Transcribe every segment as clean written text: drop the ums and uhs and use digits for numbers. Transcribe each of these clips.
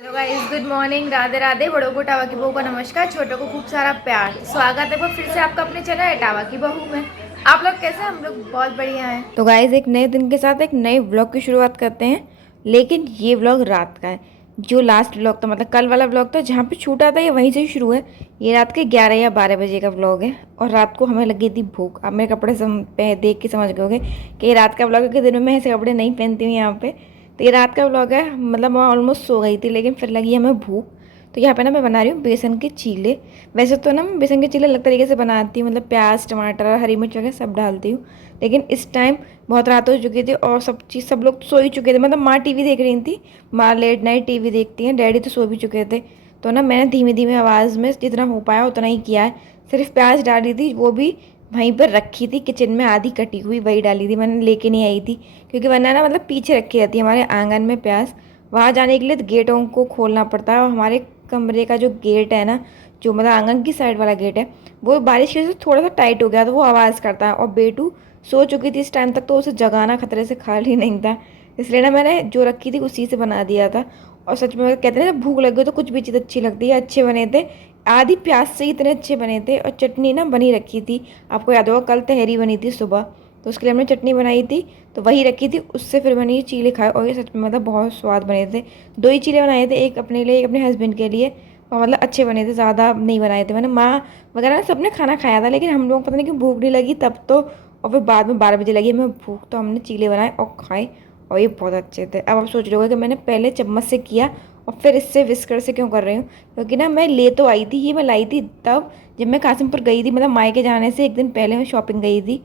Hello guys, good morning, Radhe Radhe. बड़ों को tower की बहू का नमस्कार, छोटों को खूब सारा प्यार। स्वागत है वो फिर से आपका अपने चैनल टावा की बहू में। आप लोग कैसे हैं? हम लोग बहुत बढ़िया हैं। तो गाइस, एक नए दिन के साथ एक नए व्लॉग की शुरुआत करते हैं। लेकिन ये व्लॉग रात का है। जो लास्ट व्लॉग था, मतलब कल वाला व्लॉग था, जहाँ पे छूटा था, ये वहीं से ही शुरू है। ये रात के 11 या 12 बजे का व्लॉग है। और रात को हमें लगी थी भूख। आप मेरे कपड़े देख के समझ गए होगे कि ये रात का व्लॉग है, कि दिन में मैं ऐसे कपड़े नहीं पहनती हूँ यहाँ पे। तो ये रात का व्लॉग है। मतलब मैं ऑलमोस्ट सो गई थी, लेकिन फिर लगी हमें भूख। तो यहाँ पे ना मैं बना रही हूँ बेसन के चीले। वैसे तो ना मैं बेसन के चीले अलग तरीके से बनाती हूँ, मतलब प्याज टमाटर हरी मिर्च वगैरह सब डालती हूँ। लेकिन इस टाइम बहुत रात हो चुकी थी और सब लोग तो सो ही चुके थे। मतलब माँ टीवी देख रही थी। माँ लेट नाइट टीवी देखती हैं, डैडी तो सो भी चुके थे। तो ना मैंने धीमी धीमी आवाज़ में जितना हो पाया उतना ही किया है। सिर्फ प्याज डाली थी, वो भी वहीं पर रखी थी किचन में, आधी कटी हुई वही डाली थी, मैंने लेके नहीं आई थी। क्योंकि वरना ना मतलब पीछे रखी रहती है हमारे आंगन में प्याज। वहाँ जाने के लिए तो गेटों को खोलना पड़ता है। और हमारे कमरे का जो गेट है ना, जो मतलब आंगन की साइड वाला गेट है, वो बारिश की वजह से थोड़ा सा टाइट हो गया, तो वो आवाज़ करता है। और बेटू सो चुकी थी इस टाइम तक, तो उसे जगाना खतरे से खाली नहीं था। इसलिए ना मैंने जो रखी थी उसी से बना दिया था। और सच में कहते हैं ना, जब भूख लगी हो तो कुछ भी चीज़ अच्छी लगती है। अच्छे बने थे, आधी प्याज से ही इतने अच्छे बने थे। और चटनी ना बनी रखी थी। आपको याद होगा कल तहरी बनी थी सुबह, तो उसके लिए हमने चटनी बनाई थी, तो वही रखी थी। उससे फिर मैंने ये चीले खाए और ये सच में मतलब बहुत स्वाद बने थे। दो ही चीले बनाए थे, एक अपने लिए एक अपने हस्बैंड के लिए। और मतलब अच्छे बने थे, ज़्यादा नहीं बनाए थे। मैंने माँ वगैरह ना सबने खाना खाया था, लेकिन हम लोग पता नहीं क्यों भूख नहीं लगी तब तो। और फिर बाद में 12 बजे लगी हमें भूख, तो हमने चीले बनाए और खाए। और ये बहुत अच्छे थे। अब आप सोच रहे होगे कि मैंने पहले चम्मच से किया और फिर इससे विस्कर से क्यों कर रही हूँ। क्योंकि ना मैं ले तो आई थी, ये मैं लाई थी तब जब मैं कासिमपुर गई थी, मतलब मायके जाने से एक दिन पहले मैं शॉपिंग गई थी।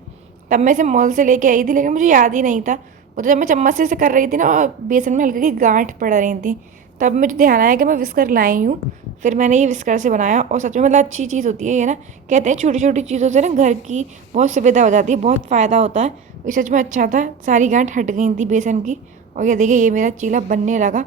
तब मैं इसे मॉल से लेके आई थी, लेकिन मुझे याद ही नहीं था। वो तो जब मैं चम्मच से कर रही थी ना, और बेसन में हल्की गांठ पड़ रही थी, तब मुझे ध्यान आया कि मैं विस्कर लाई हूँ। फिर मैंने ये विस्कर से बनाया और सच में मतलब अच्छी चीज़ होती है ये ना। कहते हैं छोटी छोटी चीज़ों से ना घर की बहुत सुविधा हो जाती है, बहुत फ़ायदा होता है। ये सच में अच्छा था, सारी गांठ हट गई थी बेसन की। और ये देखिए, ये मेरा चीला बनने लगा।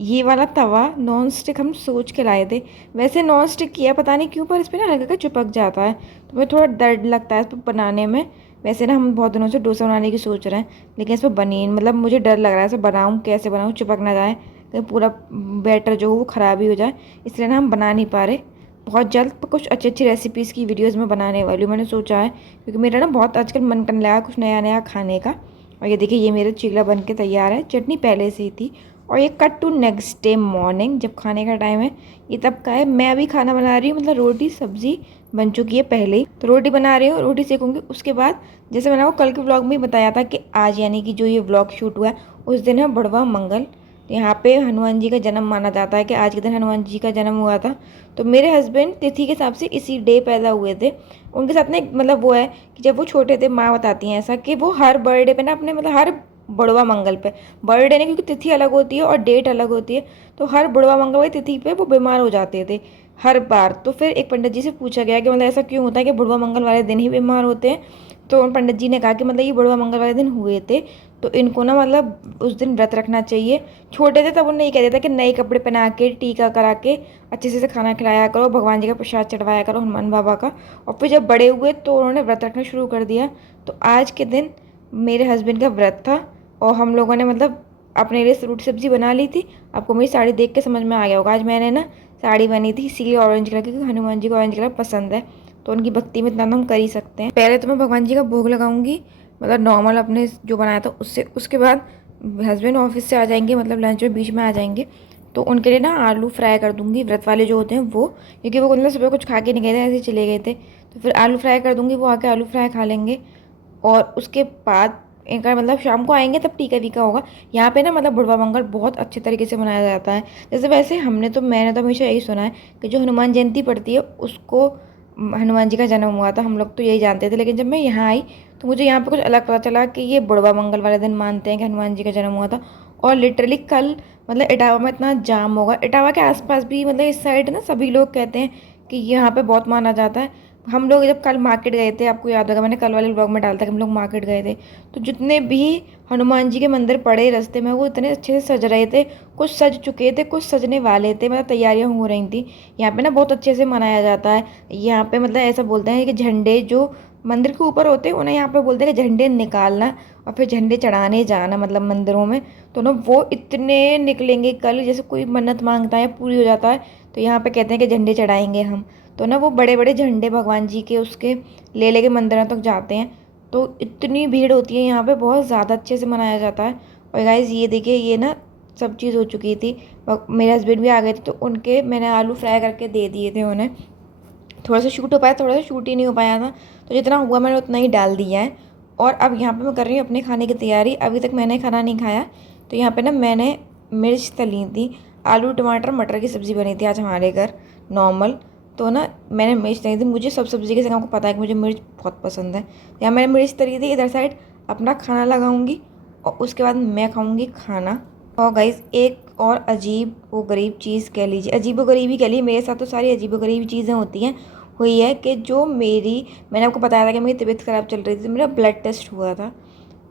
ये वाला तवा नॉन स्टिक हम सोच के लाए थे। वैसे नॉन स्टिक किया पता नहीं क्यों, पर इस पर ना हल्का चिपक जाता है, तो मुझे थोड़ा डर लगता है इस पर बनाने में। वैसे ना हम बहुत दिनों से डोसा बनाने की सोच रहे हैं, लेकिन इस पर बनी मतलब मुझे डर लग रहा है इसे बनाऊँ कैसे बनाऊँ, चिपक ना जाए, कहीं पूरा बैटर जो हो वो ख़राब ही हो जाए। इसलिए ना हम बना नहीं पा रहे। बहुत जल्द कुछ अच्छी अच्छी रेसिपीज़ की वीडियोज़ में बनाने वाली हूँ, मैंने सोचा है। क्योंकि मेरा ना बहुत आजकल मन करने लगा कुछ नया नया खाने का। और ये देखिए, ये मेरा चीला बन के तैयार है। चटनी पहले से ही थी। और ये cut to next day morning, जब खाने का टाइम है, ये तब का है। मैं अभी खाना बना रही हूँ, मतलब रोटी सब्जी बन चुकी है पहले ही, तो रोटी बना रही हूँ, रोटी सेकूंगी। उसके बाद जैसे मैंने वो कल के व्लॉग में ही बताया था कि आज यानी कि जो ये व्लॉग शूट हुआ है उस दिन है बड़वा मंगल। तो यहाँ पे हनुमान जी का जन्म माना जाता है कि आज के दिन हनुमान जी का जन्म हुआ था। तो मेरे हस्बैंड तिथि के हिसाब से इसी डे पैदा हुए थे। उनके साथ ना एक मतलब वो है कि जब वो छोटे थे, माँ बताती हैं ऐसा कि वो हर बर्थडे पे ना अपने मतलब हर बड़वा मंगल पे, बर्थडे नहीं क्योंकि तिथि अलग होती है और डेट अलग होती है, तो हर बुढ़वा मंगल वाली तिथि पे वो बीमार हो जाते थे हर बार। तो फिर एक पंडित जी से पूछा गया कि मतलब ऐसा क्यों होता है कि बुढ़वा मंगल वाले दिन ही बीमार होते हैं। तो उन पंडित जी ने कहा कि मतलब ये बुढ़वा मंगल वाले दिन हुए थे, तो इनको ना मतलब उस दिन व्रत रखना चाहिए। छोटे थे तब उन्होंने ये कह दिया था कि नए कपड़े पहना के टीका करा के अच्छे से खाना खिलाया करो, भगवान जी का प्रसाद चढ़वाया करो हनुमान बाबा का। और फिर जब बड़े हुए तो उन्होंने व्रत रखना शुरू कर दिया। तो आज के दिन मेरे हस्बैंड का व्रत था और हम लोगों ने मतलब अपने लिए रोटी सब्जी बना ली थी। आपको मेरी साड़ी देख के समझ में आ गया होगा, आज मैंने ना साड़ी बनी थी इसीलिए ऑरेंज कलर की, क्योंकि हनुमान जी को ऑरेंज कलर पसंद है। तो उनकी भक्ति में इतना तो हम कर ही सकते हैं। पहले तो मैं भगवान जी का भोग लगाऊंगी, मतलब नॉर्मल अपने जो बनाया था उससे। उसके बाद हस्बैंड ऑफिस से आ जाएंगे, मतलब लंच में बीच में आ जाएंगे, तो उनके लिए ना आलू फ्राई कर दूंगी, व्रत वाले जो होते हैं वो। क्योंकि वो मतलब सुबह कुछ खा के नहीं गए थे, ऐसे ही चले गए थे। तो फिर आलू फ्राई कर दूंगी, वो आके आलू फ्राई खा लेंगे। और उसके बाद इनका मतलब शाम को आएंगे तब टीका वीका होगा। यहाँ पे ना मतलब बुढ़वा मंगल बहुत अच्छे तरीके से मनाया जाता है। जैसे वैसे मैंने तो हमेशा यही सुना है कि जो हनुमान जयंती पड़ती है उसको हनुमान जी का जन्म हुआ था, हम लोग तो यही जानते थे। लेकिन जब मैं यहाँ आई तो मुझे यहाँ पे कुछ अलग पता चला कि ये बुढ़वा मंगल वाले दिन मानते हैं कि हनुमान जी का जन्म हुआ था। और लिटरली कल मतलब इटावा में इतना जाम होगा, इटावा के आसपास भी, मतलब इस साइड ना सभी लोग कहते हैं कि यहाँ पे बहुत माना जाता है। हम लोग जब कल मार्केट गए थे, आपको याद होगा मैंने कल वाले ब्लॉग में डाला था कि हम लोग मार्केट गए थे, तो जितने भी हनुमान जी के मंदिर पड़े रास्ते में वो इतने अच्छे से सज रहे थे। कुछ सज चुके थे, कुछ सजने वाले थे, मतलब तैयारियां हो रही थी। यहाँ पे ना बहुत अच्छे से मनाया जाता है। यहाँ पे मतलब ऐसा बोलते हैं कि झंडे जो मंदिर के ऊपर होते हैं, उन्हें यहाँ पे बोलते हैं कि झंडे निकालना और फिर झंडे चढ़ाने जाना, मतलब मंदिरों में। तो ना वो इतने निकलेंगे कल, जैसे कोई मन्नत मांगता है पूरी हो जाता है, तो यहाँ पे कहते हैं कि झंडे चढ़ाएंगे हम। तो ना वो बड़े बड़े झंडे भगवान जी के उसके ले लेके मंदिरों तक जाते हैं। तो इतनी भीड़ होती है यहाँ पे, बहुत ज़्यादा अच्छे से मनाया जाता है। और गाइज़ ये देखिए, ये ना सब चीज़ हो चुकी थी। मेरे हस्बैंड भी आ गए थे, तो उनके मैंने आलू फ्राई करके दे दिए थे उन्हें। थोड़ा सा शूट हो पाया, थोड़ा सा शूट ही नहीं हो पाया था, तो जितना हुआ मैंने उतना ही डाल दिया है। और अब यहाँ पे मैं कर रही हूँ अपने खाने की तैयारी। अभी तक मैंने खाना नहीं खाया। तो यहाँ पे ना मैंने मिर्च तली थी, आलू टमाटर मटर की सब्ज़ी बनी थी आज हमारे घर नॉर्मल। तो ना मैंने मिर्च तली थी, मुझे सब सब्ज़ी के संग आपको पता है कि मुझे मिर्च बहुत पसंद है। यहाँ मैंने मिर्च तली थी, इधर साइड अपना खाना लगाऊंगी और उसके बाद मैं खाऊंगी खाना। और गाइस एक और अजीब व गरीब चीज़ कह लीजिए, अजीब व गरीब ही कह लीजिए, मेरे साथ तो सारी अजीब व गरीब चीज़ें होती हैं। हुई है कि जो मैंने आपको बताया था कि मेरी तबीयत ख़राब चल रही थी, तो मेरा ब्लड टेस्ट हुआ था।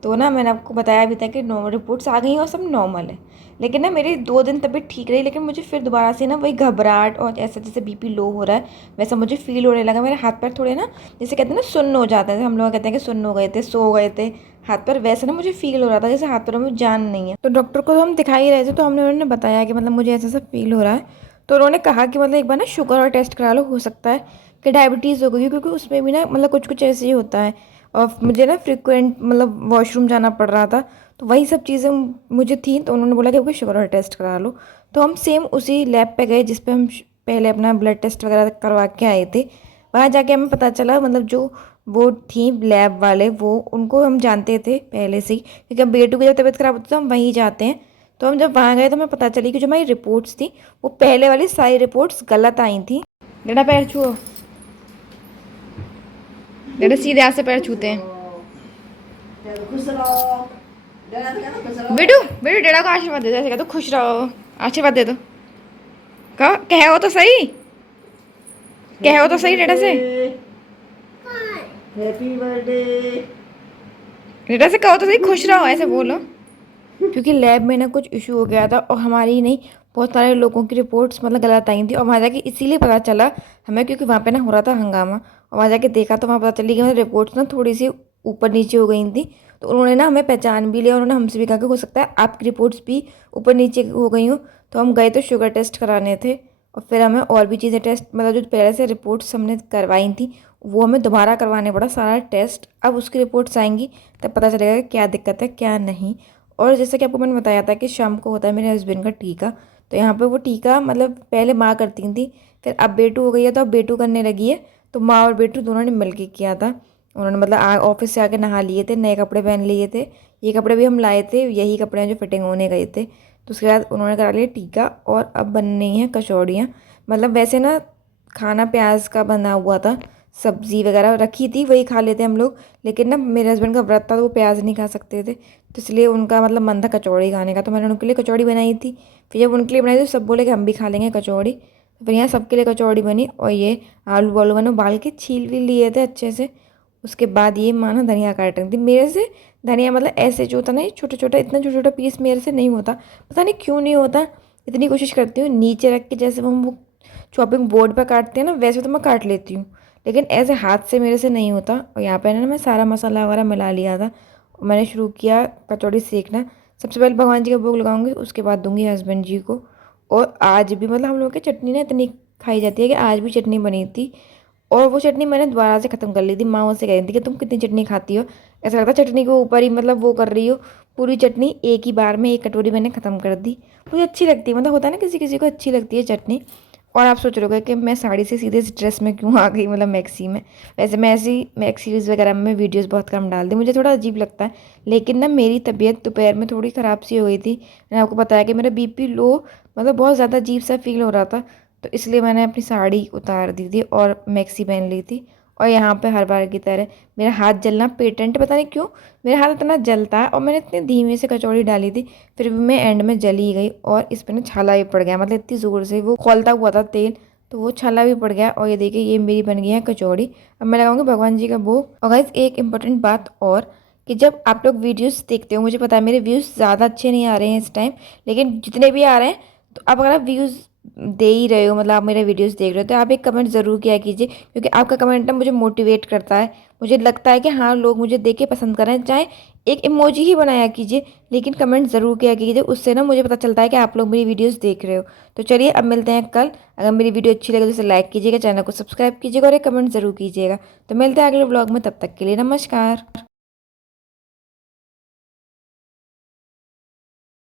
तो ना मैंने आपको बताया भी था कि नॉर्मल रिपोर्ट्स आ गई हैं और सब नॉर्मल है। लेकिन ना मेरी 2 दिन तबीयत ठीक रही, लेकिन मुझे फिर दोबारा से ना वही घबराहट और ऐसा जैसे बीपी लो हो रहा है वैसा मुझे फील होने लगा। मेरे हाथ पैर थोड़े ना, जैसे कहते हैं ना सुन्न हो जाते हैं, हम लोग कहते हैं कि सुन्न हो गए थे, सो गए थे हाथ पैर, वैसे ना मुझे फील हो रहा था जैसे हाथ पैरों में जान नहीं है। तो डॉक्टर को तो हम दिखा ही रहे थे, तो हमने उन्होंने बताया कि मतलब मुझे ऐसा फील हो रहा है। तो उन्होंने कहा कि मतलब एक बार ना शुगर और टेस्ट करा लो, हो सकता है कि डायबिटीज़ हो गई, क्योंकि उसमें भी ना मतलब कुछ कुछ ऐसे ही होता है। और मुझे ना फ्रिक्वेंट मतलब वॉशरूम जाना पड़ रहा था, तो वही सब चीज़ें मुझे थी। तो उन्होंने बोला कि आपको शुगर और टेस्ट करा लो। तो हम सेम उसी लैब पे गए जिस पे हम पहले अपना ब्लड टेस्ट वगैरह करवा के आए थे। वहाँ जाके हमें पता चला, मतलब जो वो थी लैब वाले, वो उनको हम जानते थे पहले से ही, क्योंकि अब बेटू की जब तबीयत खराब होती है तो हम वहीं जाते हैं। तो हम जब वहाँ गए तो हमें पता चली कि जो हमारी रिपोर्ट्स थी वो पहले वाली सारी रिपोर्ट्स गलत आई थी। डेढ़ा पैर छुओ, डेढ़ा सीधे हाथ से पैर छूते हैं। बेटू बेटू डेढ़ा को आशीर्वाद दे दो, ऐसे कह दो खुश रहो, आशीर्वाद दे दो। कहो तो सही, कहो तो सही डेढ़ा से, हैप्पी बर्थडे। डेढ़ा से कहो तो सही, खुश रहो ऐसे बोलो। क्योंकि लैब में ना कुछ इशू हो गया था, और हमारी ही नहीं बहुत सारे लोगों की रिपोर्ट्स मतलब गलत आई थी। और वहाँ जाके इसीलिए पता चला हमें, क्योंकि वहाँ पे ना हो रहा था हंगामा, और वहाँ जाके देखा तो वहाँ पता चली कि मतलब रिपोर्ट्स ना थोड़ी सी ऊपर नीचे हो गई थी। तो उन्होंने ना हमें पहचान भी लिया, उन्होंने हमसे भी कहा कि हो सकता है आपकी रिपोर्ट्स भी ऊपर नीचे हो गई हो। तो हम गए तो शुगर टेस्ट कराने थे, और फिर हमें और भी चीज़ें टेस्ट, मतलब जो पहले से रिपोर्ट्स हमने करवाई थी वो हमें दोबारा करवाने पड़ा सारा टेस्ट। अब उसकी रिपोर्ट्स आएंगी तब पता चलेगा कि क्या दिक्कत है क्या नहीं। और जैसे कि आपको मैंने बताया था कि शाम को होता है मेरे हस्बैंड का टीका। तो यहाँ पे वो टीका मतलब पहले माँ करती थी, फिर अब बेटू हो गई है तो अब बेटू करने लगी है। तो माँ और बेटू दोनों ने मिल के किया था। उन्होंने मतलब ऑफिस से आके नहा लिए थे, नए कपड़े पहन लिए थे। ये कपड़े भी हम लाए थे, यही कपड़े हैं जो फिटिंग होने गए थे। तो उसके बाद उन्होंने करा लिया टीका, और अब बन रही हैं कचौड़ियाँ। मतलब वैसे ना खाना प्याज का बना हुआ था, सब्ज़ी वगैरह रखी थी वही खा लेते हम लोग। लेकिन ना मेरे हस्बैंड का व्रत था तो वो प्याज नहीं खा सकते थे, तो इसलिए उनका मतलब मन था कचौड़ी खाने का। तो मैंने उनके लिए कचौड़ी बनाई थी। फिर जब उनके लिए बनाई तो सब बोले कि हम भी खा लेंगे कचौड़ी। तो फिर यहाँ सबके लिए कचौड़ी बनी, और ये आलू वालू मैंने उबाल के छील भी लिए थे अच्छे से। उसके बाद ये मानो धनिया काट रही थी मेरे से। धनिया मतलब ऐसे जो होता ना छोटा छोटा, इतना छोटा छोटा पीस मेरे से नहीं होता, पता नहीं क्यों नहीं होता। इतनी कोशिश करती हूँ नीचे रख के, जैसे वो चॉपिंग बोर्ड पर काटते हैं ना वैसे तो मैं काट लेती हूँ, लेकिन ऐसे हाथ से मेरे से नहीं होता। और यहाँ पे ना मैं सारा मसाला वगैरह मिला लिया था, और मैंने शुरू किया कचौड़ी सेकना। सबसे पहले भगवान जी का भोग लगाऊंगी, उसके बाद दूंगी हस्बैंड जी को। और आज भी मतलब हम लोग की चटनी ना इतनी खाई जाती है कि आज भी चटनी बनी थी, और वो चटनी मैंने दोबारा से ख़त्म कर ली थी। माँ मुझसे कह रही थी कि तुम कितनी चटनी खाती हो, ऐसा लगता है चटनी के ऊपर ही मतलब वो कर रही हो। पूरी चटनी एक ही बार में एक कटोरी मैंने ख़त्म कर दी। मुझे अच्छी लगती है, मतलब होता है ना किसी किसी को अच्छी लगती है चटनी। और आप सोच रहे हो कि मैं साड़ी से सीधे इस ड्रेस में क्यों आ गई, मतलब मैक्सी में। वैसे मैं ऐसी मैक्सीज वगैरह में वीडियोस बहुत कम डालती, मुझे थोड़ा अजीब लगता है। लेकिन ना मेरी तबीयत दोपहर में थोड़ी ख़राब सी हो गई थी। मैंने आपको बताया कि मेरा बीपी लो, मतलब बहुत ज़्यादा अजीब सा फील हो रहा था। तो इसलिए मैंने अपनी साड़ी उतार दी थी और मैक्सी पहन ली थी। और यहाँ पे हर बार की तरह मेरा हाथ जलना पेटेंट, पता नहीं क्यों मेरा हाथ इतना जलता है। और मैंने इतनी धीमे से कचौड़ी डाली थी, फिर भी मैं एंड में जली गई, और इस पर ना छाला भी पड़ गया, मतलब इतनी ज़ोर से वो खौलता हुआ था तेल, तो वो छाला भी पड़ गया। और ये देखिए ये मेरी बन गई है कचौड़ी। अब मैं लगाऊंगी भगवान जी का भोग। और गाइस एक इम्पोर्टेंट बात और, कि जब आप लोग वीडियोस देखते हो, मुझे पता है मेरे व्यूज़ ज़्यादा अच्छे नहीं आ रहे हैं इस टाइम, लेकिन जितने भी आ रहे हैं, तो अब अगर आप व्यूज़ दे ही रहे हो, मतलब आप मेरे वीडियोस देख रहे हो, तो आप एक कमेंट ज़रूर किया कीजिए, क्योंकि आपका कमेंट ना मुझे मोटिवेट करता है। मुझे लगता है कि हाँ, लोग मुझे देख के पसंद कर रहे हैं। चाहे एक इमोजी ही बनाया कीजिए, लेकिन कमेंट ज़रूर किया कीजिए, उससे ना मुझे पता चलता है कि आप लोग मेरी वीडियोज़ देख रहे हो। तो चलिए अब मिलते हैं कल। अगर मेरी वीडियो अच्छी लगे तो इसे लाइक कीजिएगा, चैनल को सब्सक्राइब कीजिएगा और एक कमेंट ज़रूर कीजिएगा। तो मिलते हैं अगले ब्लॉग में, तब तक के लिए नमस्कार।